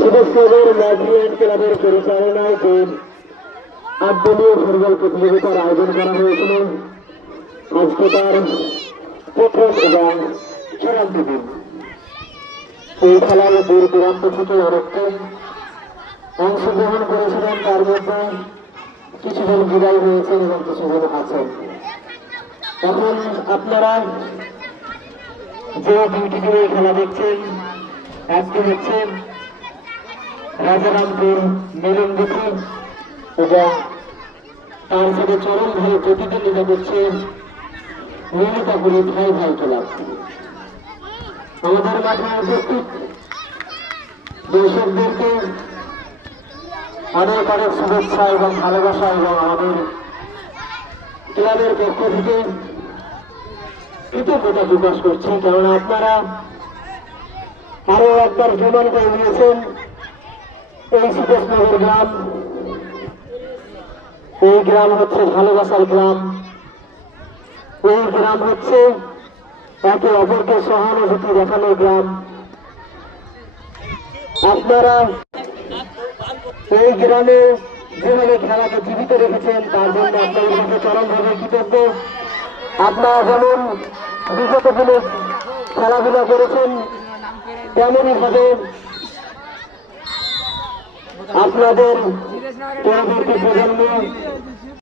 সুদেশনগর ম্যাড্রিয়ান ক্লাবের পরিচালনায় যে 8 দলীয় ফুটবল প্রতিযোগিতার আয়োজন করা হয়েছিল, আজকে তার প্রথম এবং চূড়ান্ত দিন। এই খেলায় দূর দূরান্ত থেকে অনেককে অংশগ্রহণ করেছিলেন, তার মধ্যে কিছুজন বিদায় হয়েছেন এবং কিছুজন আছেন। এখন আপনারা যে দুইটি দলের খেলা দেখছেন, একটি হচ্ছে রাজারামপুর মিলনদুখী এবং তার সাথে চরমভাবে প্রতিদ্বন্দ্বিতা করছে নীলতাপুরি ভাই ভাই ক্লাব। আমাদের মাঠে উপস্থিত দর্শকদেরকে অনেক অনেক শুভেচ্ছা এবং ভালোবাসা এবং আমাদের ক্লাবের পক্ষ থেকে কৃতজ্ঞতা প্রকাশ করছি, কারণ আপনারা আরো একবার প্রমাণ করে দিয়েছেন এই সুদেশনগর গ্রাম, এই গ্রাম হচ্ছে ভালোবাসার গ্রাম, এই গ্রাম হচ্ছে একে অপরকে সহানুভূতি দেখানোর গ্রাম। আপনারা এই গ্রামে যেভাবে খেলাকে জীবিত রেখেছেন তার জন্য আপনাদের কাছে চরমভাবে কৃতজ্ঞ। আপনারা যেমন বিগত দিনে খেলাধুলা করেছেন, তেমনই ভাবে আপনাদের পরবর্তী প্রজন্ম